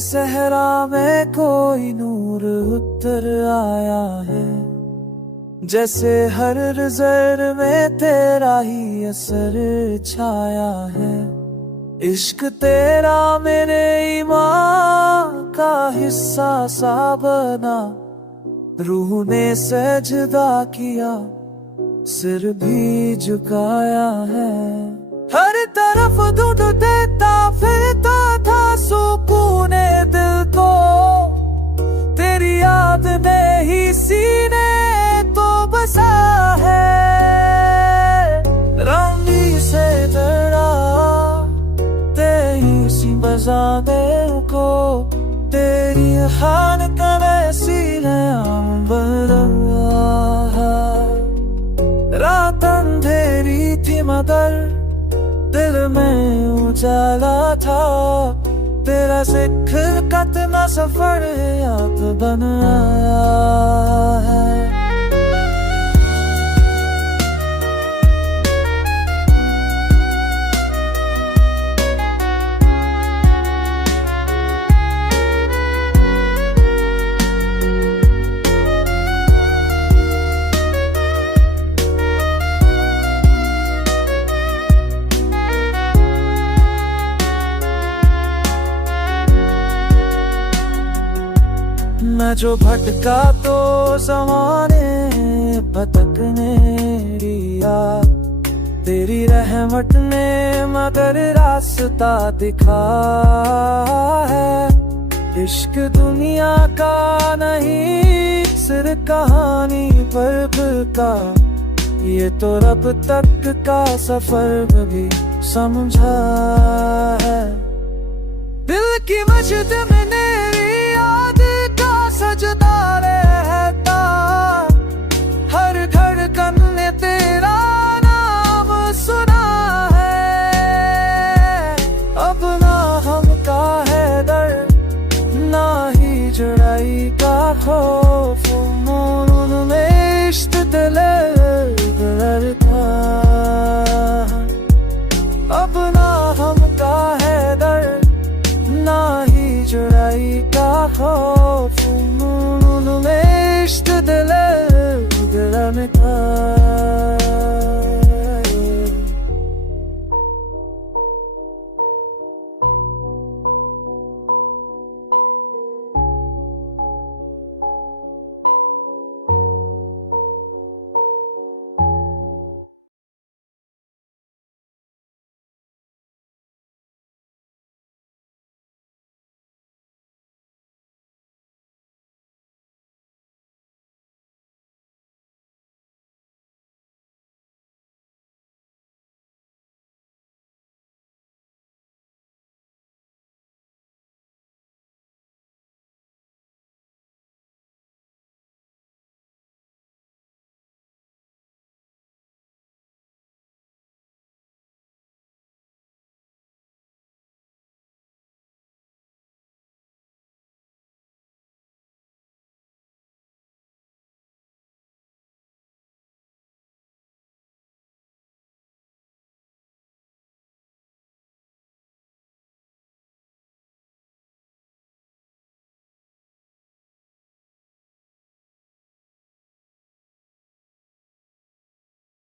सहरा में कोई नूर उतर आया है, जैसे हर नजर में तेरा ही असर छाया है। इश्क तेरा मेरे ईमान का हिस्सा सा बना, रूह ने सजदा किया, सिर भी झुकाया है। हर तरफ ढूंढता फिरता था सुकून दिल को, तेरी याद ने ही सीने तो बसा है। रंगी से डरा तेरी सी बजाने को, तेरी खान कैसी है रात अंधेरी थी मगर दिल में उजाला था, तेरा जिक्र कितना सफर याद बन आया है। मैं जो भटका तो ज़माने भटकने दिया, तेरी रहमत ने मगर रास्ता दिखा है। इश्क दुनिया का नहीं सिर्फ कहानी पर का, ये तो रब तक का सफर भी समझा है। दिल की मस्जिद में मेरी याद सजदा रहता, हर धड़कन ने तेरा नाम सुना है। अब ना हम का है डर, ना ही जुड़ाई का खौफ, मोन में इश्क दिलता। अब ना हम का है डर, ना ही जुड़ाई का खौफ, इश्क दिल में था।